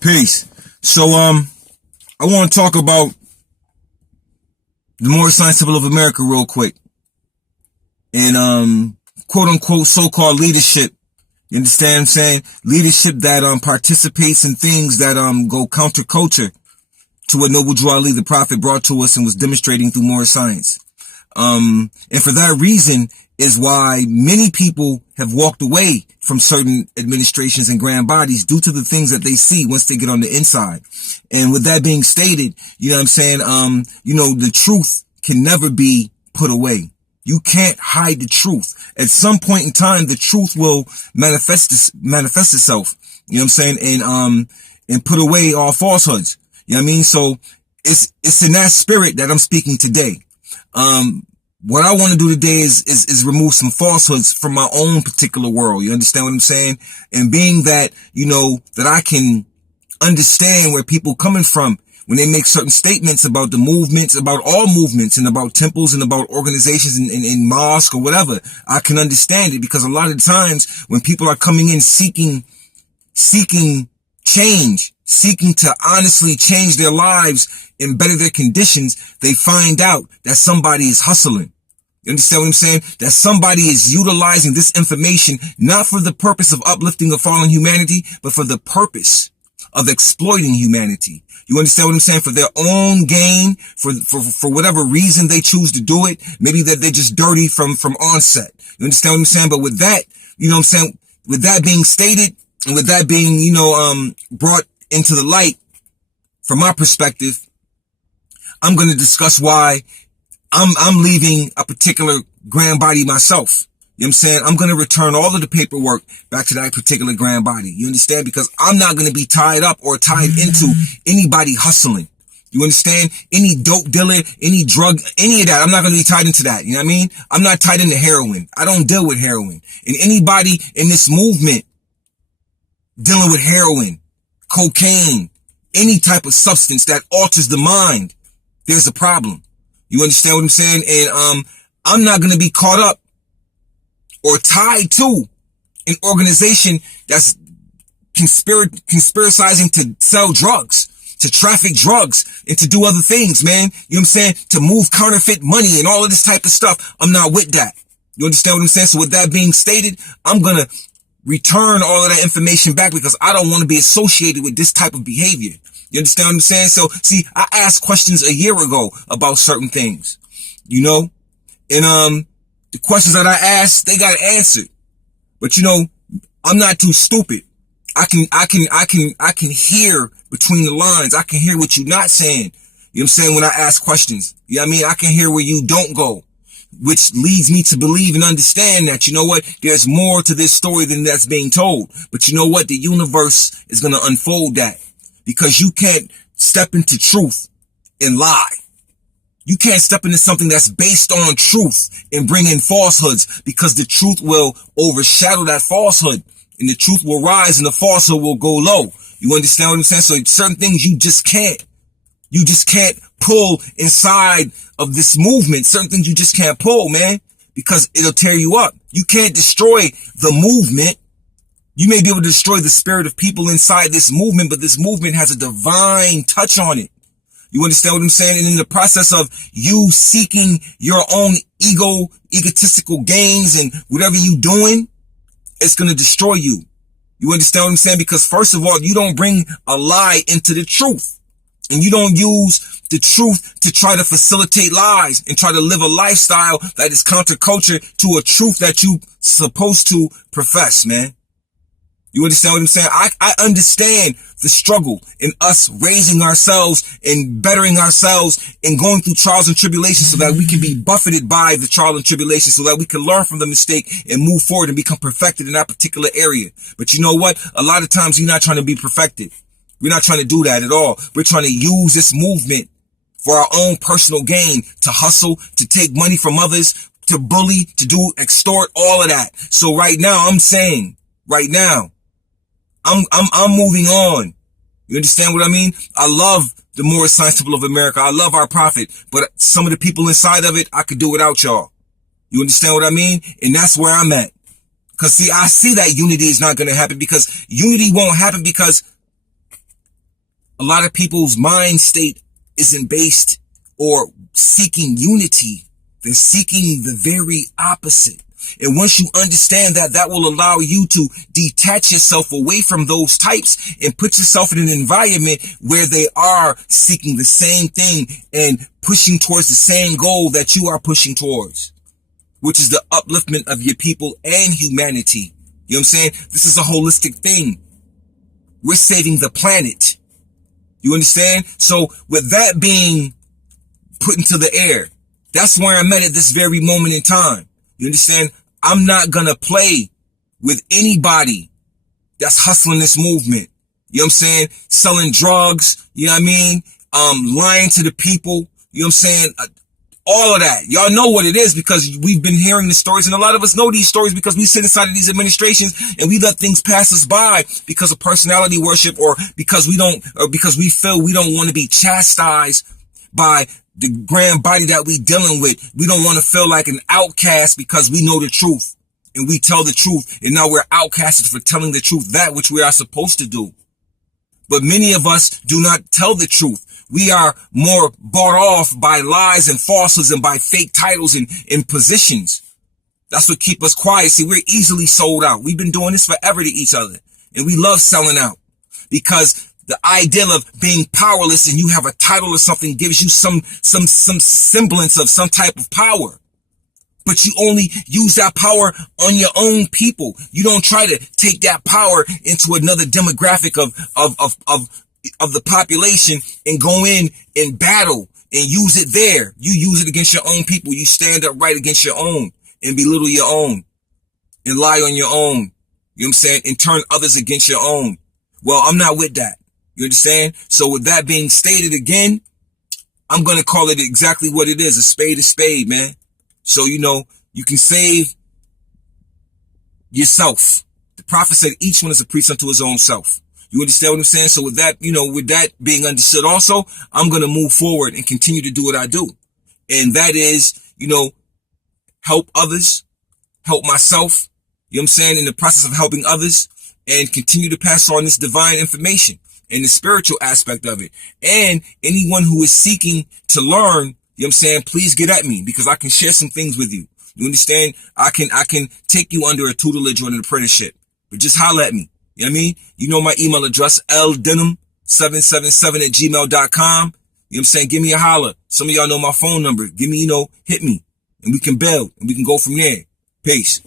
Peace. So, I want to talk about the Motor Science Temple of America real quick. And, quote unquote, so-called leadership. You understand what I'm saying? Leadership that, participates in things that, go counterculture to what Noble Drew Ali, the prophet, brought to us and was demonstrating through Motor Science. And for that reason is why many people have walked away from certain administrations and grand bodies due to the things that they see once they get on the inside. And with that being stated, you know what I'm saying? The truth can never be put away. You can't hide the truth. At some point in time, the truth will manifest itself. You know what I'm saying? And put away all falsehoods. You know what I mean? So it's in that spirit that I'm speaking today. What I want to do today is remove some falsehoods from my own particular world. You understand what I'm saying? And being that, that I can understand where people coming from when they make certain statements about the movements, about all movements and about temples and about organizations in mosque or whatever, I can understand it because a lot of times when people are coming in seeking change, seeking to honestly change their lives and better their conditions, they find out that somebody is hustling. You understand what I'm saying? That somebody is utilizing this information not for the purpose of uplifting or fallen humanity, but for the purpose of exploiting humanity. You understand what I'm saying? For their own gain, for whatever reason they choose to do it. Maybe that they're just dirty from onset. You understand what I'm saying? But with that, you know what I'm saying? With that being stated and with that being, brought into the light from my perspective, I'm going to discuss why I'm leaving a particular grand body myself. You know what I'm saying? I'm going to return all of the paperwork back to that particular grand body. You understand? Because I'm not going to be tied up or tied into anybody hustling. You understand? Any dope dealer, any drug, any of that. I'm not going to be tied into that. You know what I mean? I'm not tied into heroin. I don't deal with heroin. And anybody in this movement dealing with heroin, cocaine, any type of substance that alters the mind, there's a problem. You understand what I'm saying? And I'm not going to be caught up or tied to an organization that's conspiracizing to sell drugs, to traffic drugs, and to do other things, man. You know what I'm saying? To move counterfeit money and all of this type of stuff. I'm not with that. You understand what I'm saying? So with that being stated, I'm going to return all of that information back because I don't want to be associated with this type of behavior. You understand what I'm saying? So, see, I asked questions a year ago about certain things, and, the questions that I asked, they got answered. But, I'm not too stupid. I can hear between the lines. I can hear what you're not saying. You know what I'm saying? When I ask questions, you know what I mean? I can hear where you don't go, which leads me to believe and understand that, there's more to this story than that's being told. But you know what? The universe is going to unfold that. Because you can't step into truth and lie. You can't step into something that's based on truth and bring in falsehoods because the truth will overshadow that falsehood and the truth will rise and the falsehood will go low. You understand what I'm saying? So certain things you just can't pull inside of this movement. Certain things you just can't pull, man, because it'll tear you up. You can't destroy the movement. You may be able to destroy the spirit of people inside this movement, but this movement has a divine touch on it. You understand what I'm saying? And in the process of you seeking your own egotistical gains and whatever you doing, it's going to destroy you. You understand what I'm saying? Because first of all, you don't bring a lie into the truth. And you don't use the truth to try to facilitate lies and try to live a lifestyle that is counterculture to a truth that you supposed to profess, man. You understand what I'm saying? I understand the struggle in us raising ourselves and bettering ourselves and going through trials and tribulations so that we can be buffeted by the trial and tribulation so that we can learn from the mistake and move forward and become perfected in that particular area. But you know what? A lot of times we're not trying to be perfected. We're not trying to do that at all. We're trying to use this movement for our own personal gain, to hustle, to take money from others, to bully, to extort, all of that. So right now, I'm saying, right now, I'm moving on. You understand what I mean? I love the Moorish Science Temple of America. I love our prophet, but some of the people inside of it, I could do without y'all. You understand what I mean? And that's where I'm at. Cause see, I see that unity is not going to happen because unity won't happen because A lot of people's mind state isn't based or seeking unity. They're seeking the very opposite. And once you understand that, that will allow you to detach yourself away from those types and put yourself in an environment where they are seeking the same thing and pushing towards the same goal that you are pushing towards, which is the upliftment of your people and humanity. You know what I'm saying? This is a holistic thing. We're saving the planet. You understand? So with that being put into the air, that's where I'm at this very moment in time. You understand? I'm not going to play with anybody that's hustling this movement. You know what I'm saying? Selling drugs. You know what I mean? Lying to the people. You know what I'm saying? All of that. Y'all know what it is because we've been hearing the stories, and a lot of us know these stories because we sit inside of these administrations and we let things pass us by because of personality worship or because we feel we don't want to be chastised by the grand body that we dealing with. We don't want to feel like an outcast because we know the truth and we tell the truth, and now we're outcasted for telling the truth, that which we are supposed to do. But many of us do not tell the truth. We are more bought off by lies and falsehoods and by fake titles and positions. That's what keep us quiet. See, we're easily sold out. We've been doing this forever to each other, and we love selling out because the ideal of being powerless and you have a title or something gives you some semblance of some type of power. But you only use that power on your own people. You don't try to take that power into another demographic of the population and go in and battle and use it there. You use it against your own people. You stand up right against your own and belittle your own and lie on your own. You know what I'm saying? And turn others against your own. Well, I'm not with that. You understand? So with that being stated again, I'm going to call it exactly what it is. A spade, man. So, you know, you can save yourself. The prophet said each one is a priest unto his own self. You understand what I'm saying? So with that, you know, with that being understood also, I'm going to move forward and continue to do what I do. And that is, you know, help others, help myself, you know what I'm saying, in the process of helping others, and continue to pass on this divine information and the spiritual aspect of it. And anyone who is seeking to learn, you know what I'm saying, please get at me because I can share some things with you. You understand? I can take you under a tutelage or an apprenticeship, but just holler at me. You know what I mean? You know my email address, ldenham777@gmail.com. You know what I'm saying? Give me a holler. Some of y'all know my phone number. Give me, you know, hit me and we can build and we can go from there. Peace.